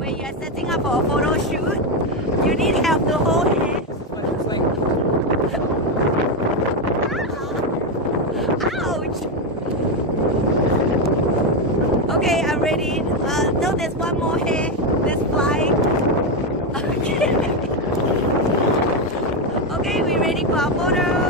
when you're setting up for a photo shoot, you need help to hold hair. Ouch! Okay, I'm ready. No, there's one more hair that's flying. Okay. Okay, we ready for our photo.